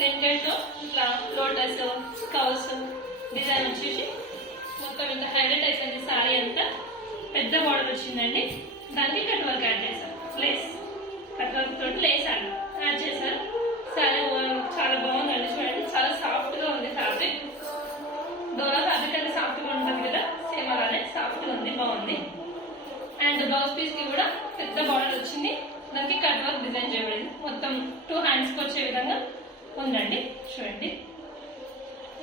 Printed లో ఇట్లా lotus cows design వచ్చేసి మొత్తం ఇంత హైలైట్ అయిపోయింది. సారీ అంతా పెద్ద బార్డర్ వచ్చిందండి. దానికి కట్ వర్క్ యాడ్ చేశారు. లేస్ కట్ వర్క్ తోటి లేస్ యాడ్ చేశారు. సారీ చాలా బాగుందండి. చూడండి చాలా సాఫ్ట్ గా ఉంది ఫ్యాబ్రిక్. డోలా ఫ్యాబ్రిక్ అయితే సాఫ్ట్ గా ఉంటుంది కదా, సేమ్ అలానే సాఫ్ట్ గా ఉంది, బాగుంది. అండ్ బ్లౌజ్ పీస్ కి కూడా పెద్ద బార్డర్ వచ్చింది. దానికి కట్ వర్క్ డిజైన్ చేయబడింది. మొత్తం 2 హ్యాండ్స్ కి వచ్చే విధంగా ఉందండి. చూడండి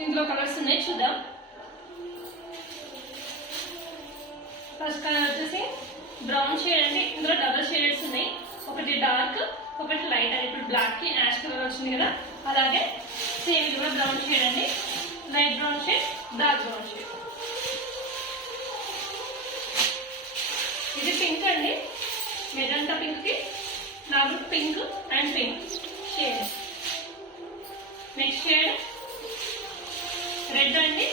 ఇందులో కలర్స్ ఉన్నాయి, చూద్దాం. ఫస్ట్ కలర్ వచ్చేసి బ్రౌన్ షేడ్ అండి. ఇందులో డబుల్ షేడ్స్ ఉన్నాయి, ఒకటి డార్క్ ఒకటి లైట్ అని. ఇప్పుడు బ్లాక్ కి యాష్ కలర్ వచ్చింది కదా, అలాగే సేమ్ ఇది కూడా బ్రౌన్ షేడ్ అండి. Light brown shade, dark brown shade. ఇది పింక్ అండి, మెజంతా పింక్ కి నాకు pink and pink shade. Next shade red అండి,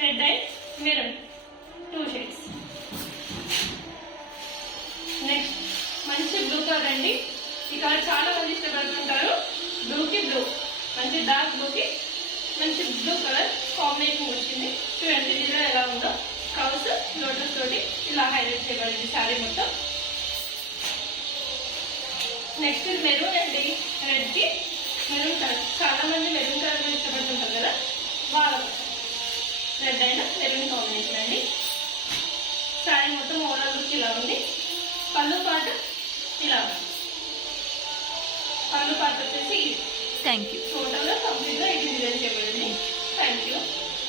red and maroon, 2 shades. Next మంచి బ్లూ కలర్ అండి. ఈ కలర్ చాలా మంది ఇష్టపడుతుంటారు. బ్లూ కి బ్లూ, మంచి డార్క్ బ్లూ కి మంచి బ్లూ కలర్ కాంబినేషన్ వచ్చింది. చూడండి డిజైన్ ఎలా ఉందో. కౌస్ లోటస్ తోటి ఇలా హైలైట్ చేయబడింది శారీ మొత్తం. నెక్స్ట్ మెరూన్ అండి, రెడ్ కి మెరూన్ కలర్. చాలా మంది మెరూన్ కలర్ ఇష్టపడుతుంటారు కదా, వాళ్ళ రెడ్ అయినా మెరూన్ కాంబినేషన్ అండి. శారీ మొత్తం ఓవరాల్ లుక్ ఇలా ఉంది. పళ్ళు పాట ఇలా ఉంది. పళ్ళు పాట వచ్చేసి థ్యాంక్ యూ. టోటల్ గా కంప్లీట్